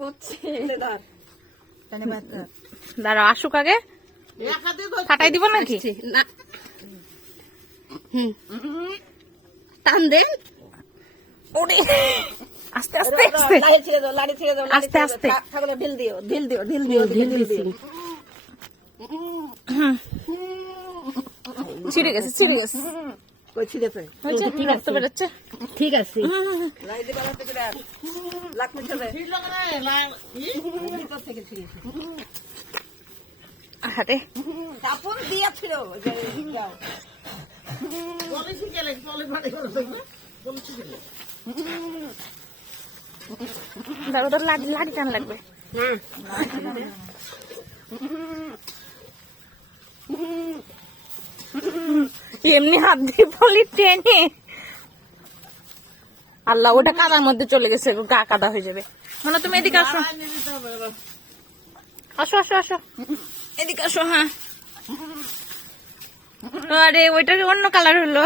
করছে। দাঁড়াও আসুক আগে, ফাটাই দিব নাকি? না, টান দেন। ওরে আস্তে আস্তে আস্তে লাড়ি ছেড়ে দাও, লাড়ি ছেড়ে দাও, লাড়ি আস্তে ছেড়ে আস্তে। দাও। ঠাকুর ঢিল দিও, ঢিল দিও, ঢিল দিও, ঢিল দিও। ছিঁড়ে গেছে, ছিঁড়ে গেছে। কই ছিড়েছে? হয়েছে? ঠিক আছে, বেরোচ্ছে। ঠিক আছে। লাড়ি দিয়ে বানাতে করে আর লাগতে চলে। ভিতর থেকে ছিড়েছে। আরে কাপড় দিয়ে ছিল, যে যাও। দাঁড়াও, তোর লাঠি লাঠি টান লাগবে। এমনি হাত দিয়ে বলি টেনে। আল্লাহ, ওটা কাদার মধ্যে চলে গেছে, গা কাদা হয়ে যাবে। মানে তুমি এদিকে আসো, আসো আসো আসো, এদিকে আসো। হ্যাঁ, আরে ওইটা অন্য কালার হলো।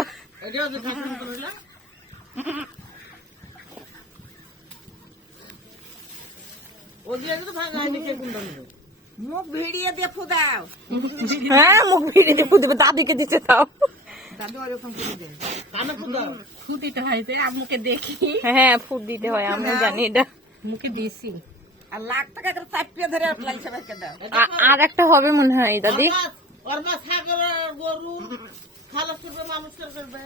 মুখ ভিড়িয়ে দিয়ে ফুদাও। হ্যাঁ, মুখ ভিড়ে দিয়ে ফুদিবে, দাদিকে দিতে দাও। দাদু ওরকম করে দেয়। ফুটিতে হয়েছে আম্মুকে দেখি হ্যাঁ, ফুট দিতে হয়, আমি জানি এটা। মুখে দিয়েছি। আর লাখ টাকা করে চাপিয়ে ধরে লাল সবাইকে দাও। আর একটা হবে মনে হয় দাদি। গরু খালাস করবে, মানুষ করবে,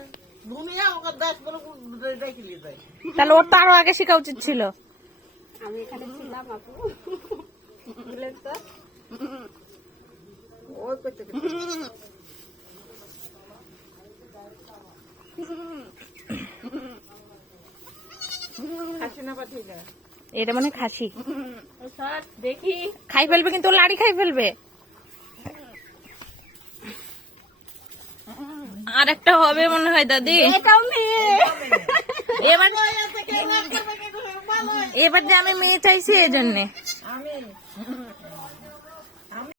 ভূমিয়া ওকে 10 করে রেখে নিয়ে যায়। তাহলে ওর তো আরো আগে শেখা উচিত ছিল। আমি এখানে ছিলাম আপু, বুঝলেন তো? ওই করতে খাসি না পাঠিয়ে দেয়। এটা মানে খাসি দেখি খাই ফেলবে, কিন্তু ও লাড়ি খাই ফেলবে। আর একটা হবে মনে হয় দাদি। এটাও মেয়ে। এবার এবার যে আমি মেয়ে চাইছি এই জন্যে।